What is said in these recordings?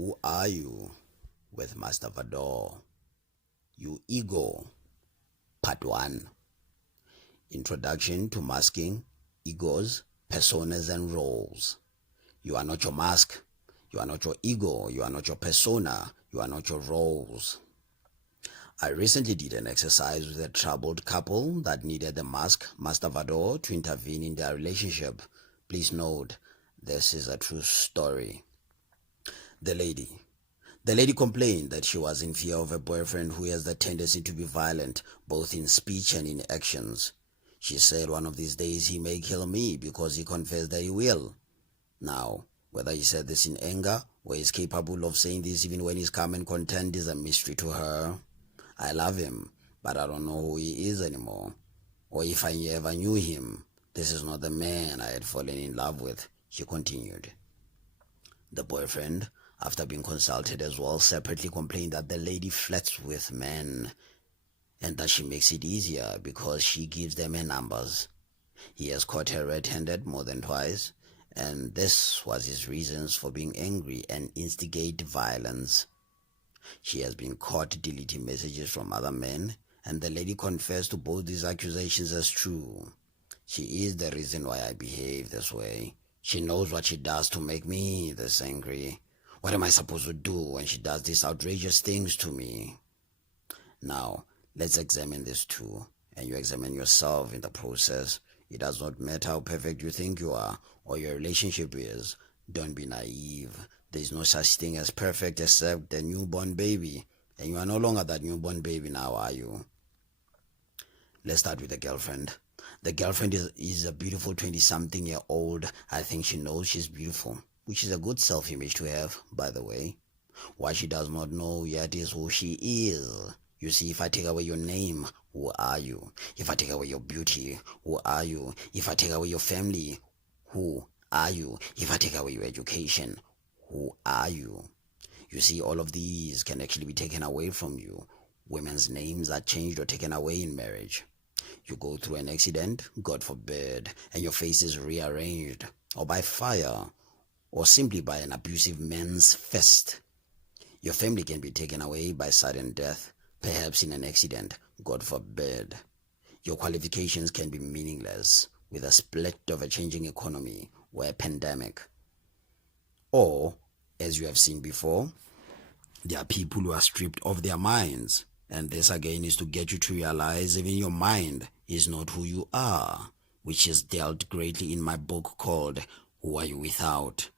Who are you? With Master Vador. You Ego. Part 1. Introduction to masking, egos, personas and roles. You are not your mask. You are not your ego. You are not your persona. You are not your roles. I recently did an exercise with a troubled couple that needed the mask, Master Vador, to intervene in their relationship. Please note, this is a true story. The lady complained that she was in fear of a boyfriend who has the tendency to be violent, both in speech and in actions. She said one of these days he may kill me because he confessed that he will. Now, whether he said this in anger or is capable of saying this even when he's calm and content is a mystery to her. I love him, but I don't know who he is anymore. Or if I ever knew him, this is not the man I had fallen in love with, she continued. The boyfriend, after being consulted as well, separately complained that the lady flirts with men and that she makes it easier because she gives them her numbers. He has caught her red-handed more than twice, and this was his reasons for being angry and instigate violence. She has been caught deleting messages from other men, and the lady confessed to both these accusations as true. She is the reason why I behave this way. She knows what she does to make me this angry. What am I supposed to do when she does these outrageous things to me? Now, let's examine this too, and you examine yourself in the process. It does not matter how perfect you think you are or your relationship is. Don't be naive. There is no such thing as perfect except a newborn baby, and you are no longer that newborn baby now, are you? Let's start with the girlfriend. The girlfriend is a beautiful 20-something-year-old. I think she knows she's beautiful, which is a good self-image to have, by the way. What she does not know yet is who she is. You see, if I take away your name, who are you? If I take away your beauty, who are you? If I take away your family, who are you? If I take away your education, who are you? You see, all of these can actually be taken away from you. Women's names are changed or taken away in marriage. You go through an accident, God forbid, and your face is rearranged, or by fire, or simply by an abusive man's fist. Your family can be taken away by sudden death, perhaps in an accident, God forbid. Your qualifications can be meaningless with a split of a changing economy or a pandemic. Or, as you have seen before, there are people who are stripped of their minds. And this again is to get you to realize even your mind is not who you are, which is dealt greatly in my book called Who Are You Without?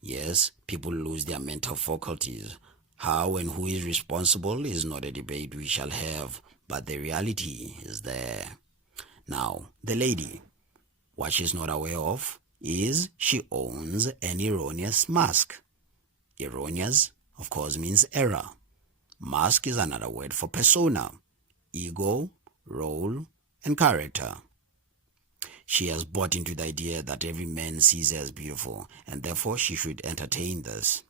Yes, people lose their mental faculties. How and who is responsible is not a debate we shall have, but the reality is there. Now, the lady, what she's not aware of is she owns an erroneous mask. Erroneous, of course, means error. Mask is another word for persona, ego, role, and character. She has bought into the idea that every man sees her as beautiful, and therefore she should entertain this.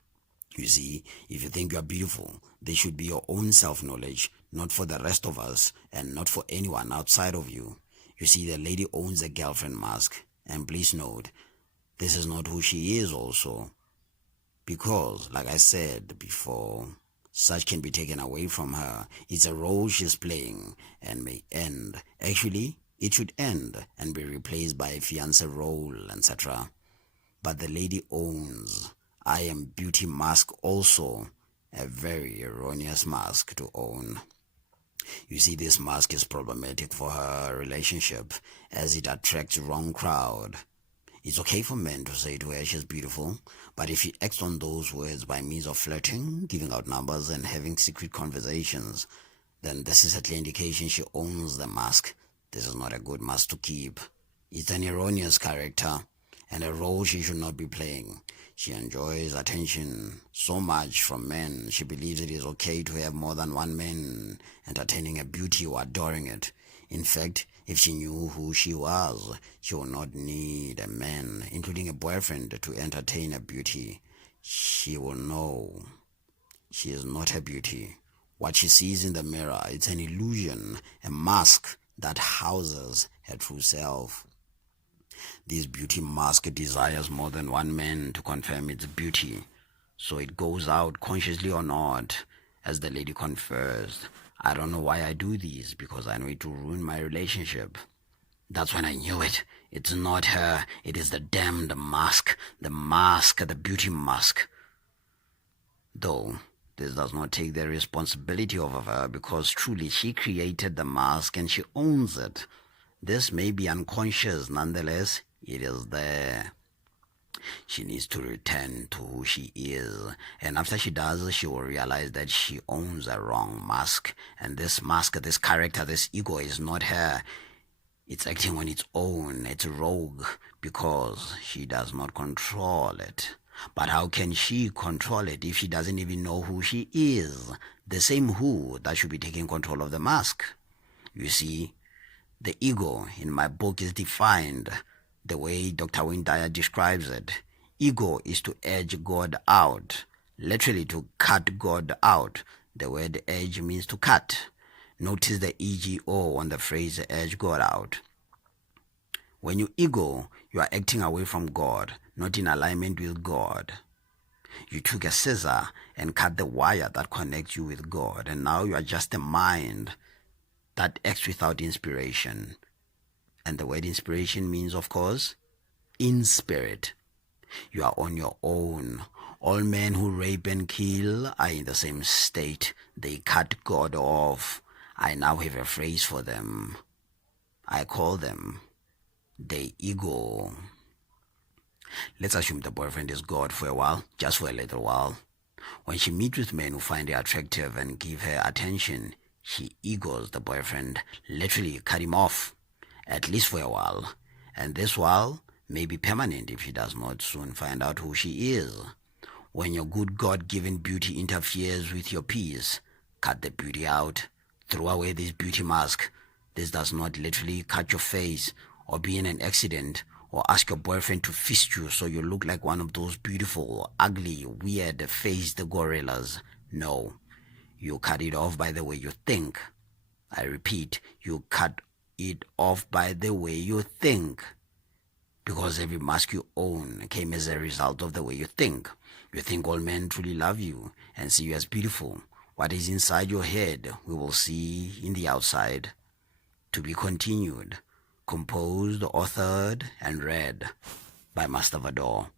You see, if you think you are beautiful, this should be your own self-knowledge, not for the rest of us, and not for anyone outside of you. You see, the lady owns a girlfriend mask, and please note, this is not who she is also. Because, like I said before, such can be taken away from her. It's a role she's playing and may end. Actually, it should end and be replaced by a fiancé role, etc. But the lady owns I am beauty mask also, a very erroneous mask to own. You see, this mask is problematic for her relationship as it attracts wrong crowd. It's okay for men to say to her she's beautiful, but if she acts on those words by means of flirting, giving out numbers and having secret conversations, then this is a clear indication she owns the mask. This is not a good mask to keep. It's an erroneous character and a role she should not be playing. She enjoys attention so much from men, she believes it is okay to have more than one man entertaining a beauty or adoring it. In fact, if she knew who she was, she would not need a man, including a boyfriend, to entertain a beauty. She will know she is not a beauty. What she sees in the mirror, it's an illusion, a mask that houses her true self. This beauty mask desires more than one man to confirm its beauty. So it goes out consciously or not, as the lady confessed. I don't know why I do this, because I know it will ruin my relationship. That's when I knew it. It's not her. It is the damned mask. The mask, the beauty mask. Though this does not take the responsibility off of her, because truly she created the mask and she owns it. This may be unconscious, nonetheless, it is there. She needs to return to who she is. And after she does, she will realize that she owns a wrong mask. And this mask, this character, this ego is not her. It's acting on its own. It's rogue because she does not control it. But how can she control it if she doesn't even know who she is? The same who that should be taking control of the mask. You see, the ego in my book is defined the way Dr. Wayne Dyer describes it. Ego is to edge God out, literally to cut God out. The word edge means to cut. Notice the EGO on the phrase edge God out. When you ego, you are acting away from God, not in alignment with God. You took a scissor and cut the wire that connects you with God, and now you are just a mind that acts without inspiration. And the word inspiration means, of course, in spirit. You are on your own. All men who rape and kill are in the same state. They cut God off. I now have a phrase for them. I call them the ego. Let's assume the boyfriend is God for a while, just for a little while. When she meets with men who find her attractive and give her attention, she egos the boyfriend, literally cut him off, at least for a while. And this while may be permanent if she does not soon find out who she is. When your good God-given beauty interferes with your peace, cut the beauty out. Throw away this beauty mask. This does not literally cut your face or be in an accident or ask your boyfriend to fist you so you look like one of those beautiful, ugly, weird-faced gorillas. No, you cut it off by the way you think. I repeat, you cut it off by the way you think. Because every mask you own came as a result of the way you think. You think all men truly love you and see you as beautiful. What is inside your head, we will see in the outside. To be continued. Composed, authored, and read by Master Vador.